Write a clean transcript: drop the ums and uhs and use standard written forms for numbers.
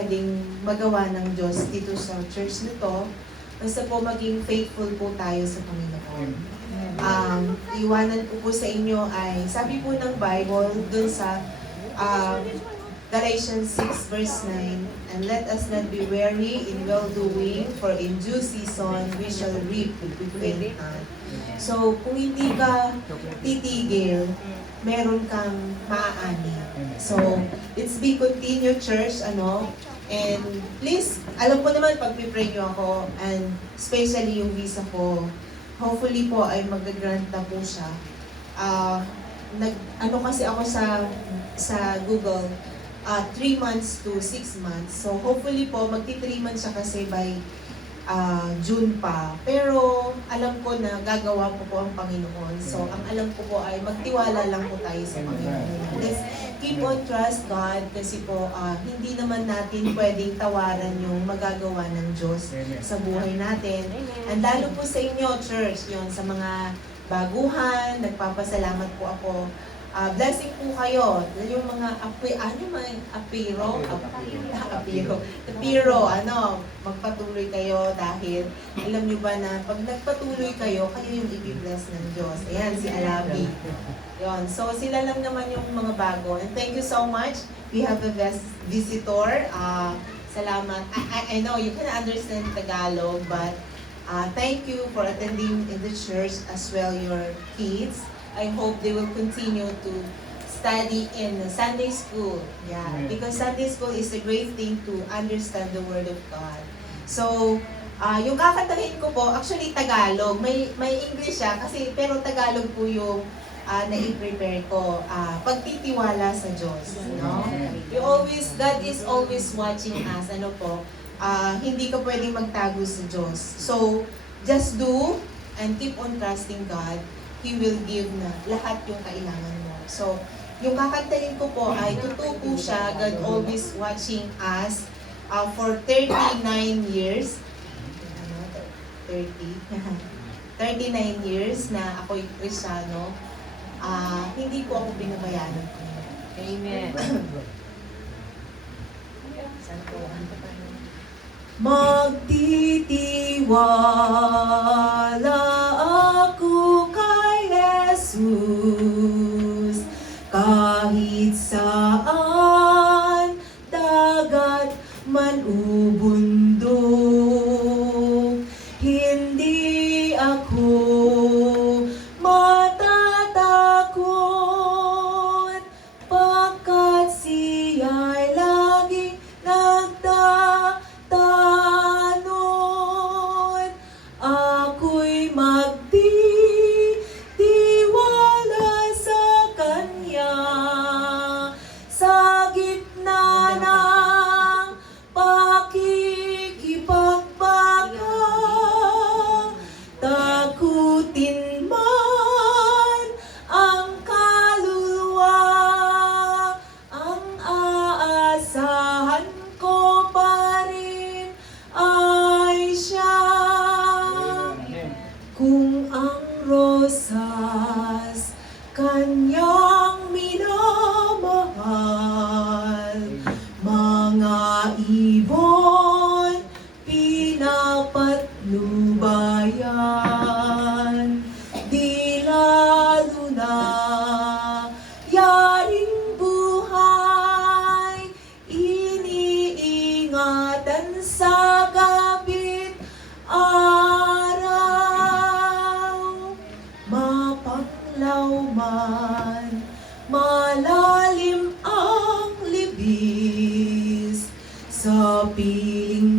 pwedeng magawa ng Diyos dito sa church nito. Basta po maging faithful po tayo sa Panginoon. Iwanan ko po sa inyo ay, sabi po ng Bible dun sa Galatians 6 verse 9, "And let us not be weary in well-doing, for in due season we shall reap if we faint not." So, kung hindi ka titigil, meron kang maaani. So, let's be continued, church, and please, alam ko naman, pag-pray nyo ako, and especially yung visa ko, hopefully po ay mag-grant na po siya. Kasi ako sa Google, 3 months to 6 months. So, hopefully po, magti-3 months siya kasi by June pa. Pero, alam ko na gagawa po ang Panginoon. So, ang alam ko po ay magtiwala lang po tayo sa Panginoon. Let's keep on trust God kasi po, hindi naman natin pwedeng tawaran yung magagawa ng Diyos sa buhay natin. And lalo po sa inyo, church, yon sa mga baguhan, nagpapasalamat po ako. Blessing po kayo. Yung mga magpatuloy kayo dahil alam nyo ba na pag nagpatuloy kayo, kayo yung i-bless ng Diyos. Ayan, si Alabi. Yon. So, sila lang naman yung mga bago. And thank you so much. We have a visitor. Salamat. I know you can understand Tagalog, but thank you for attending in the church as well, your kids. I hope they will continue to study in Sunday school. Yeah, because Sunday school is a great thing to understand the Word of God. So, yung kakantahin ko po, actually Tagalog. May English siya, pero Tagalog po yung na-prepare ko. Pagtitiwala sa Diyos. No? God is always watching us. Hindi ka pwedeng magtago sa Diyos. So, just do and keep on trusting God. He will give na lahat yung kailangan mo. So, yung kakantahin ko po ay totoo po siya. God always watching us for 39 years. 39 years na ako'y Kristiyano. Hindi ko ako binabayaan ng Panginoon. Amen. Magtitiwala ako kay Jesus kahit saan, dagat man o bundok, hindi ako matatakot pagkat siya'y laging nagtatanod. Ako'y magtitiwala sa Kanya sa gitna ng pakikipagbaka. Takutin man ang kaluluwa, ang aasahan ko pa rin ay siya. Kung ang rosas Kanyang minamahal, mga ibon pinapatnubayan, di lalo na yaring buhay, iniingatan sa gabit araw. Mapanglaw man, malalim ang libis, sa piling